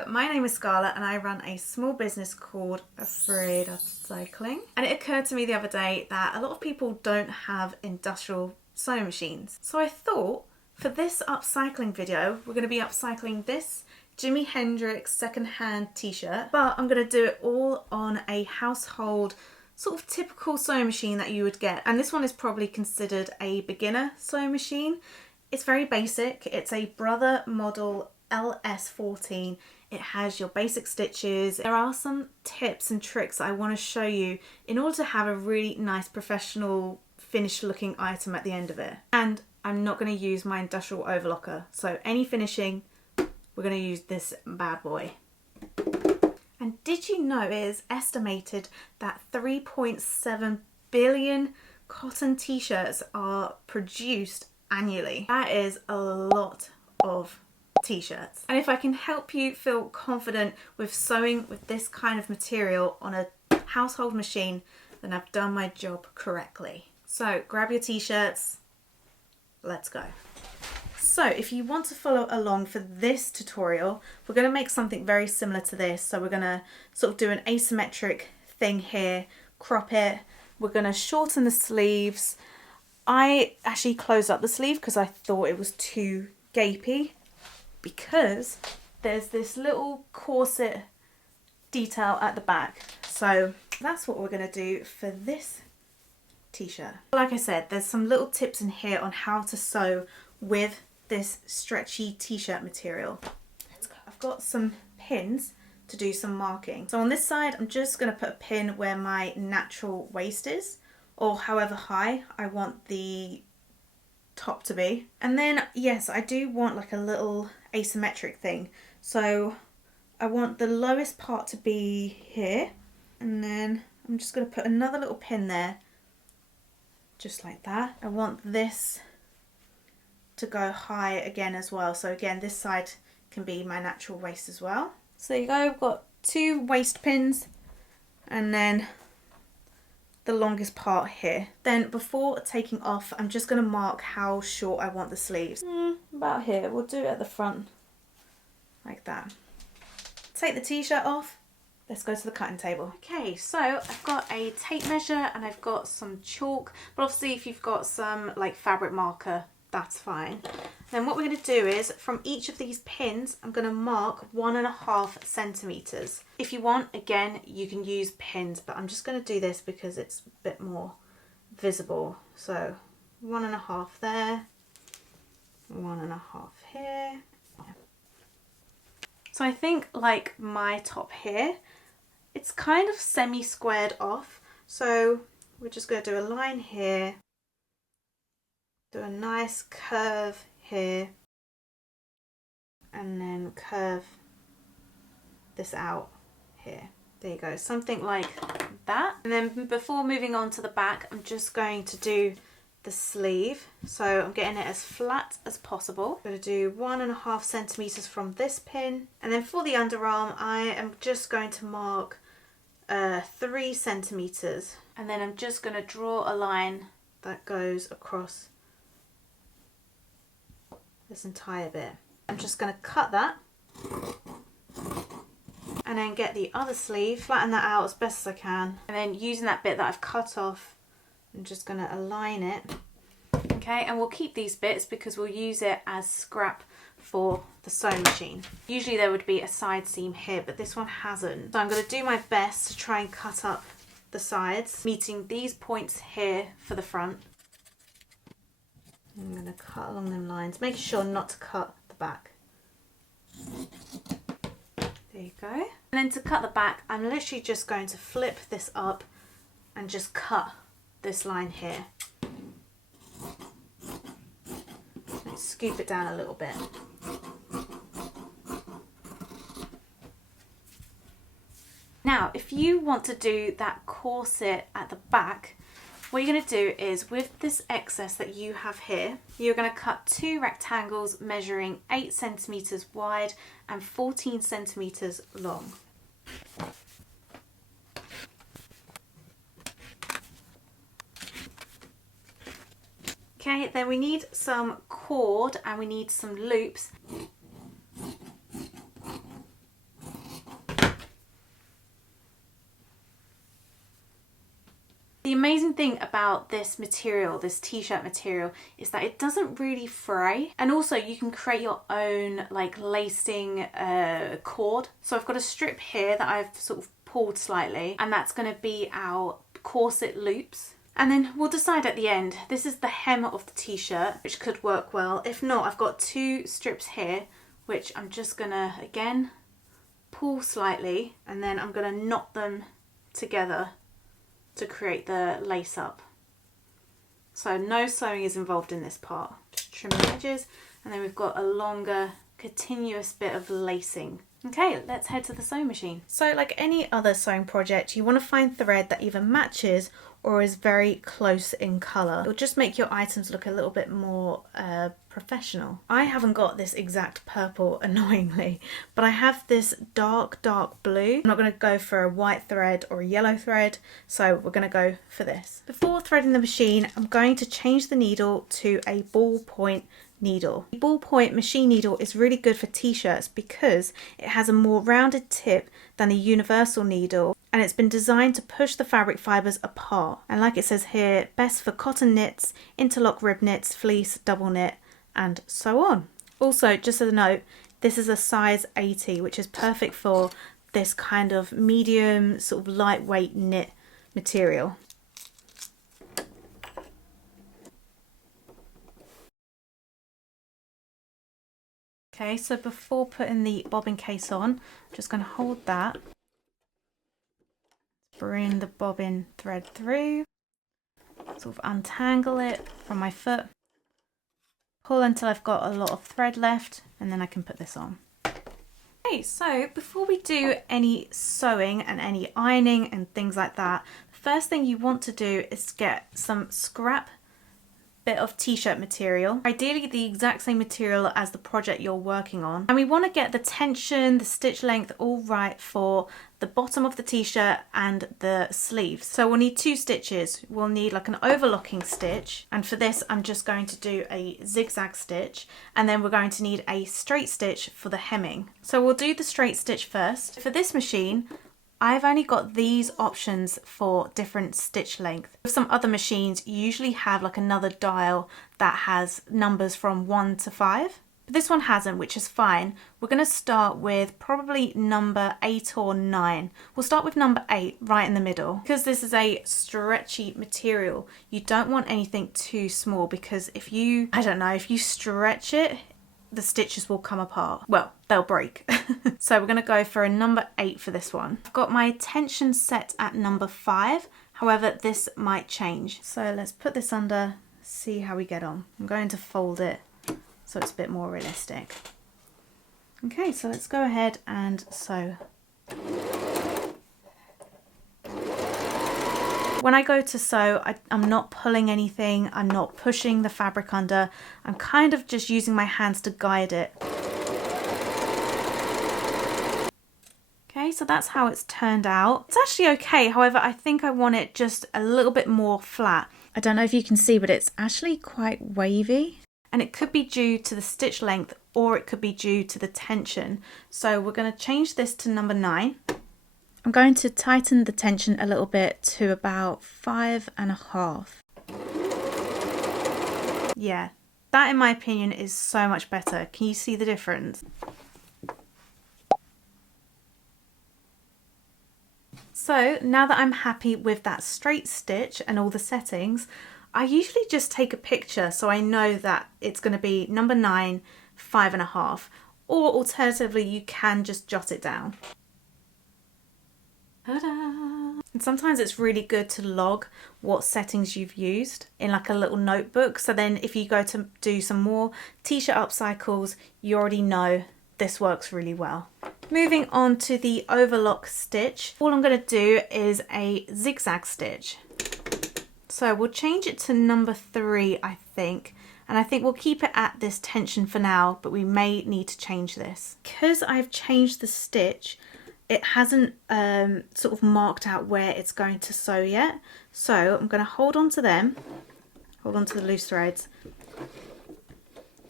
So my name is Scarlett and I run a small business called AFRAYED Upcycling. And it occurred to me the other day that a lot of people don't have industrial sewing machines. So I thought for this upcycling video, we're going to be upcycling this Jimi Hendrix secondhand t-shirt, but I'm going to do it all on a household sort of typical sewing machine that you would get. And this one is probably considered a beginner sewing machine. It's very basic. It's a Brother model LS14. It has your basic stitches. There are some tips and tricks that I want to show you in order to have a really nice professional finished looking item at the end of it. And I'm not going to use my industrial overlocker. So any finishing, we're going to use this bad boy. And did you know it is estimated that 3.7 billion cotton t-shirts are produced annually? That is a lot of t-shirts. And if I can help you feel confident with sewing with this kind of material on a household machine, then I've done my job correctly. So grab your t-shirts, let's go. So if you want to follow along for this tutorial, we're going to make something very similar to this. So we're going to sort of do an asymmetric thing here, crop it. We're going to shorten the sleeves. I actually closed up the sleeve because I thought it was too gapey, because there's this little corset detail at the back. So that's what we're going to do for this t-shirt. Like I said, there's some little tips in here on how to sew with this stretchy t-shirt material. I've got some pins to do some marking. So on this side, I'm just going to put a pin where my natural waist is, or however high I want the top to be. And then, yes, I do want like a little asymmetric thing. So I want the lowest part to be here, and then I'm just going to put another little pin there, just like that. I want this to go high again as well. So again, this side can be my natural waist as well. So there you go, I've got 2 waist pins and then the longest part here. Then before taking off, I'm just going to mark how short I want the sleeves. About here. We'll do it at the front like that. Take the t-shirt off. Let's go to the cutting table. Okay, so I've got a tape measure and I've got some chalk, but obviously if you've got some like fabric marker, that's fine. Then what we're going to do is, from each of these pins, I'm going to mark 1.5 centimeters. If you want, again, you can use pins, but I'm just going to do this because it's a bit more visible. So 1.5 there, 1.5 here. So I think like my top here, it's kind of semi-squared off. So we're just going to do a line here, do a nice curve here, and then curve this out here. There you go, something like that. And then before moving on to the back, I'm just going to do the sleeve. So I'm getting it as flat as possible. I'm going to do 1.5 centimeters from this pin. And then for the underarm, I am just going to mark 3 centimeters. And then I'm just going to draw a line that goes across this entire bit. I'm just going to cut that and then get the other sleeve, flatten that out as best as I can, and then using that bit that I've cut off, I'm just going to align it. Okay, and we'll keep these bits because we'll use it as scrap for the sewing machine. Usually there would be a side seam here, but this one hasn't. So I'm going to do my best to try and cut up the sides, meeting these points here for the front. I'm going to cut along them lines, making sure not to cut the back. There you go. And then to cut the back, I'm literally just going to flip this up and just cut this line here. Let's scoop it down a little bit. Now, if you want to do that corset at the back, what you're going to do is, with this excess that you have here, you're going to cut 2 rectangles measuring 8 centimeters wide and 14 centimeters long. Okay, then we need some cord and we need some loops. The amazing thing about this material, this t-shirt material, is that it doesn't really fray, and also you can create your own like lacing cord. So I've got a strip here that I've sort of pulled slightly, and that's going to be our corset loops. And then we'll decide at the end. This is the hem of the t-shirt, which could work well. If not, I've got two strips here, which I'm just gonna again pull slightly, and then I'm gonna knot them together to create the lace up. So no sewing is involved in this part. Just trim the edges, and then we've got a longer continuous bit of lacing. Okay, let's head to the sewing machine. So like any other sewing project, you want to find thread that either matches or is very close in colour. It'll just make your items look a little bit more professional. I haven't got this exact purple, annoyingly, but I have this dark blue. I'm not going to go for a white thread or a yellow thread, so we're going to go for this. Before threading the machine, I'm going to change the needle to a ballpoint needle. The ballpoint machine needle is really good for t-shirts because it has a more rounded tip than the universal needle, and it's been designed to push the fabric fibres apart. And like it says here, best for cotton knits, interlock rib knits, fleece, double knit, and so on. Also, just as a note, this is a size 80, which is perfect for this kind of medium, sort of lightweight knit material. Okay, so before putting the bobbin case on, I'm just going to hold that, bring the bobbin thread through, sort of untangle it from my foot, pull until I've got a lot of thread left, and then I can put this on. Okay, so before we do any sewing and any ironing and things like that, the first thing you want to do is get some scrap bit of t-shirt material, ideally the exact same material as the project you're working on, and we want to get the tension, the stitch length all right for the bottom of the t-shirt and the sleeves. So we'll need two stitches. We'll need like an overlocking stitch, and for this I'm just going to do a zigzag stitch, and then we're going to need a straight stitch for the hemming. So we'll do the straight stitch first. For this machine I've only got these options for different stitch length. Some other machines usually have like another dial that has numbers from 1 to 5. But this one hasn't, which is fine. We're going to start with probably number 8 or 9. We'll start with number 8 right in the middle. Because this is a stretchy material, you don't want anything too small, because if you, I don't know, if you stretch it, the stitches will come apart. Well, they'll break. So we're going to go for a number 8 for this one. I've got my tension set at number 5. However, this might change. So let's put this under, see how we get on. I'm going to fold it so it's a bit more realistic. Okay, so let's go ahead and sew. When I go to sew, I'm not pulling anything, I'm not pushing the fabric under, I'm kind of just using my hands to guide it. Okay, so that's how it's turned out. It's actually okay, however, I think I want it just a little bit more flat. I don't know if you can see, but it's actually quite wavy. And it could be due to the stitch length, or it could be due to the tension. So we're going to change this to number 9. I'm going to tighten the tension a little bit to about 5.5. Yeah, that in my opinion is so much better. Can you see the difference? So now that I'm happy with that straight stitch and all the settings, I usually just take a picture so I know that it's going to be number 9, 5.5, or alternatively you can just jot it down. Ta-da! And sometimes it's really good to log what settings you've used in like a little notebook, so then if you go to do some more t-shirt upcycles, you already know this works really well. Moving on to the overlock stitch, all I'm going to do is a zigzag stitch. So we'll change it to number 3, I think, and I think we'll keep it at this tension for now, but we may need to change this. Because I've changed the stitch, it hasn't sort of marked out where it's going to sew yet. So I'm going to hold on to them, hold on to the loose threads.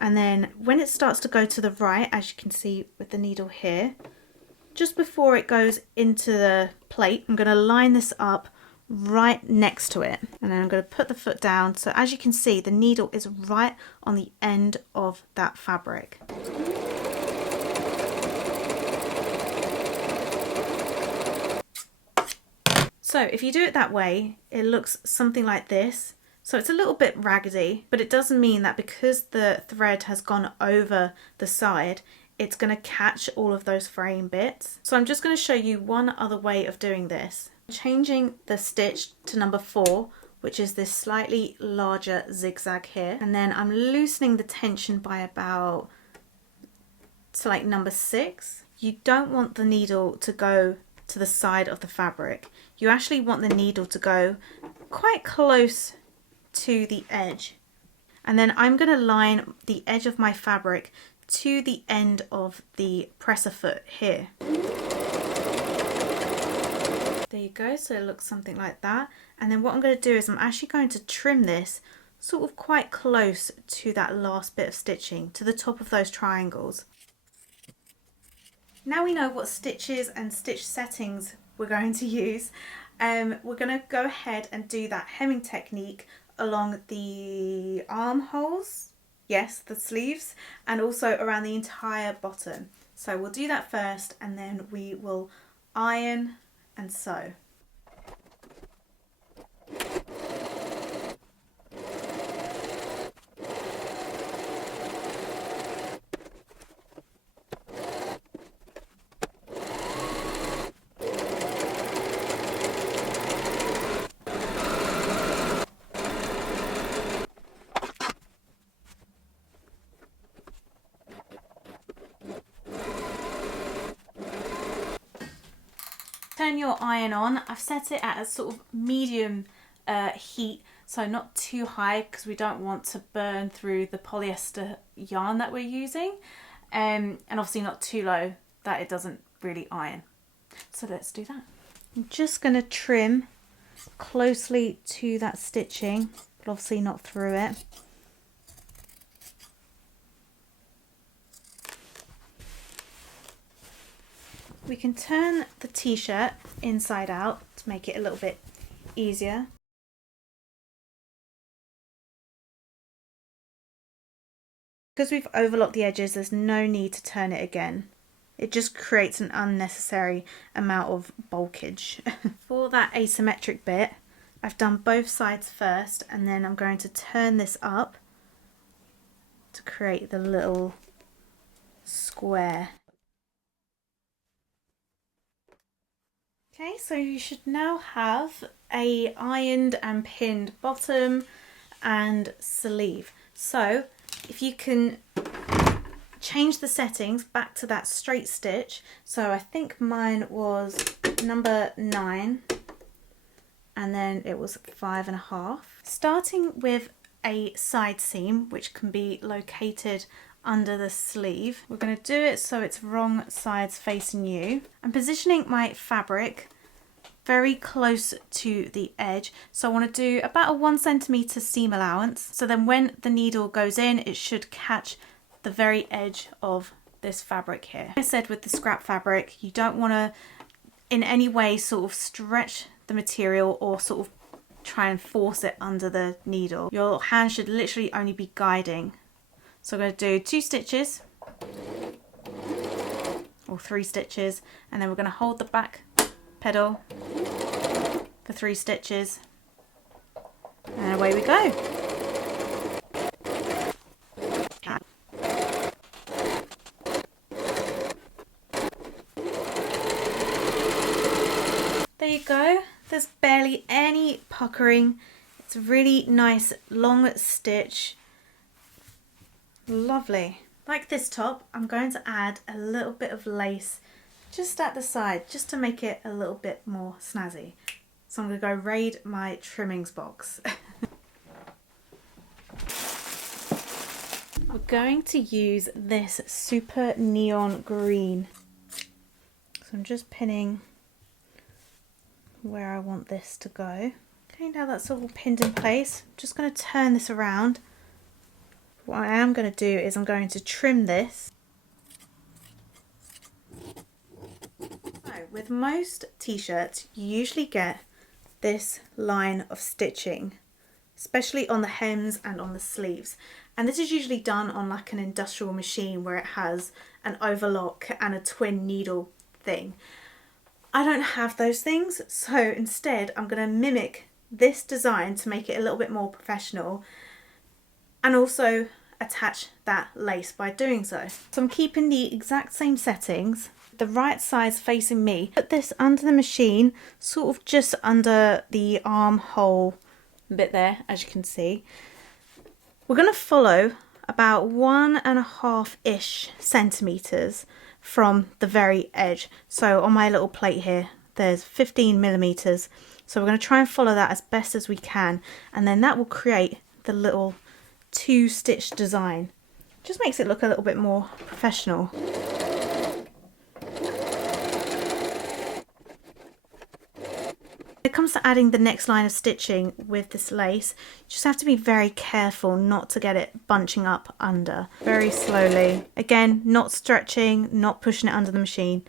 And then when it starts to go to the right, as you can see with the needle here, just before it goes into the plate, I'm going to line this up right next to it. And then I'm going to put the foot down. So as you can see, the needle is right on the end of that fabric. So if you do it that way, it looks something like this. So it's a little bit raggedy, but it doesn't mean that because the thread has gone over the side, it's going to catch all of those fraying bits. So I'm just going to show you one other way of doing this. Changing the stitch to number 4, which is this slightly larger zigzag here. And then I'm loosening the tension by about to like number 6. You don't want the needle to go to the side of the fabric. You actually want the needle to go quite close to the edge. And then I'm going to line the edge of my fabric to the end of the presser foot here. There you go, so it looks something like that. And then what I'm going to do is I'm actually going to trim this sort of quite close to that last bit of stitching, to the top of those triangles. Now we know what stitches and stitch settings we're going to use. We're going to go ahead and do that hemming technique along the armholes, yes, the sleeves, and also around the entire bottom. So we'll do that first, and then we will iron and sew. Turn your iron on. I've set it at a sort of medium heat, so not too high because we don't want to burn through the polyester yarn that we're using, and obviously not too low that it doesn't really iron. So let's do that. I'm just going to trim closely to that stitching, but obviously not through it. We can turn the t-shirt inside out to make it a little bit easier. Because we've overlocked the edges, there's no need to turn it again. It just creates an unnecessary amount of bulkage. For that asymmetric bit, I've done both sides first, and then I'm going to turn this up to create the little square. Okay, so you should now have a ironed and pinned bottom and sleeve. So if you can change the settings back to that straight stitch. So I think mine was number 9 and then it was 5.5. Starting with a side seam, which can be located under the sleeve. We're going to do it so it's wrong sides facing you. I'm positioning my fabric very close to the edge, so I want to do about a 1 centimeter seam allowance, so then when the needle goes in it should catch the very edge of this fabric here. Like I said, with the scrap fabric, you don't want to in any way sort of stretch the material or sort of try and force it under the needle. Your hand should literally only be guiding. So I'm going to do 2 stitches or 3 stitches, and then we're going to hold the back pedal for 3 stitches, and away we go. There you go. There's barely any puckering. It's a really nice long stitch. Lovely. Like this top, I'm going to add a little bit of lace just at the side, just to make it a little bit more snazzy. So I'm going to go raid my trimmings box. We're going to use this super neon green. So I'm just pinning where I want this to go. Okay, now that's all pinned in place. I'm just going to turn this around. What I am going to do is I'm going to trim this. So with most t-shirts you usually get this line of stitching, especially on the hems and on the sleeves. And this is usually done on like an industrial machine where it has an overlock and a twin needle thing. I don't have those things, so instead I'm going to mimic this design to make it a little bit more professional, and also attach that lace by doing so. So I'm keeping the exact same settings, the right side's facing me. Put this under the machine, sort of just under the armhole bit there, as you can see. We're going to follow about 1.5-ish centimeters from the very edge. So on my little plate here, there's 15 millimeters. So we're going to try and follow that as best as we can, and then that will create the little 2-stitch design. Just makes it look a little bit more professional. When it comes to adding the next line of stitching with this lace, you just have to be very careful not to get it bunching up under. Very slowly. Again, not stretching, not pushing it under the machine.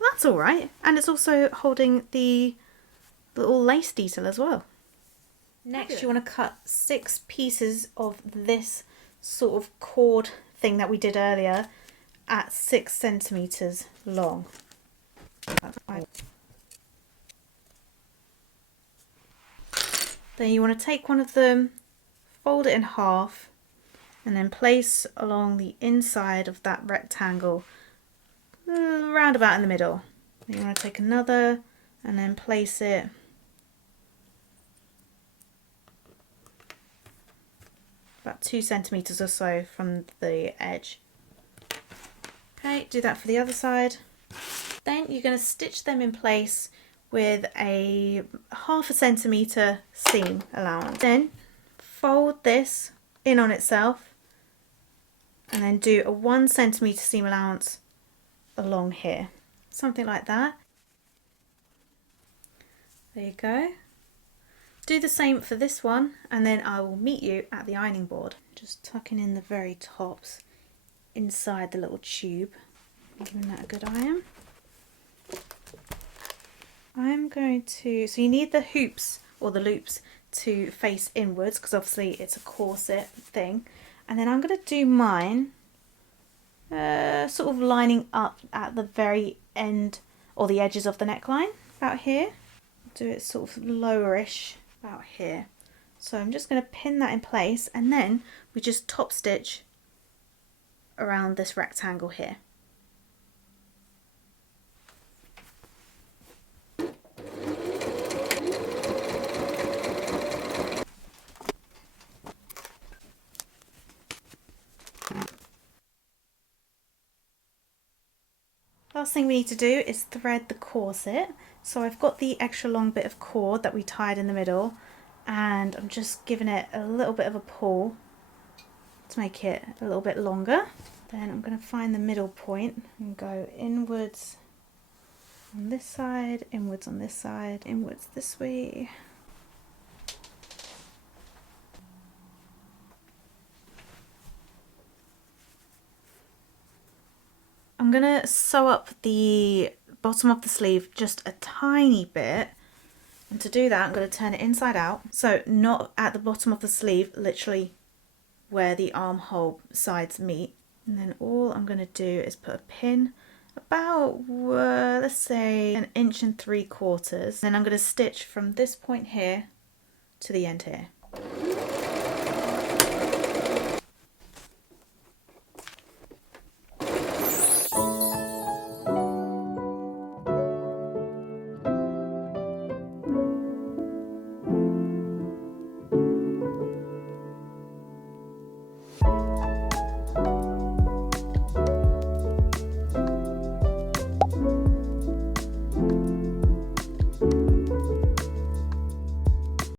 That's alright, and it's also holding the little lace detail as well. Next, you want to cut 6 pieces of this sort of cord thing that we did earlier at 6 centimeters long. Then you want to take one of them, fold it in half, and then place along the inside of that rectangle, round about in the middle. Then you want to take another and then place it about 2 centimeters or so from the edge. Okay, do that for the other side. Then you're going to stitch them in place with a 1/2 centimeter seam allowance. Then fold this in on itself and then do a 1 centimeter seam allowance along here. Something like that. There you go. Do the same for this one, and then I will meet you at the ironing board. Just tucking in the very tops inside the little tube, giving that a good iron. I'm going to, so you need the hoops or the loops to face inwards because obviously it's a corset thing, and then I'm going to do mine sort of lining up at the very end or the edges of the neckline, about here. Do it sort of lowerish about here. So I'm just going to pin that in place, and then we just top stitch around this rectangle here. Last thing we need to do is thread the corset. So I've got the extra long bit of cord that we tied in the middle, and I'm just giving it a little bit of a pull to make it a little bit longer. Then I'm going to find the middle point and go inwards on this side, inwards on this side, inwards this way. I'm going to sew up the bottom of the sleeve just a tiny bit, and to do that I'm going to turn it inside out, so not at the bottom of the sleeve, literally where the armhole sides meet. And then all I'm going to do is put a pin about let's say 1 3/4 inches. Then I'm going to stitch from this point here to the end here.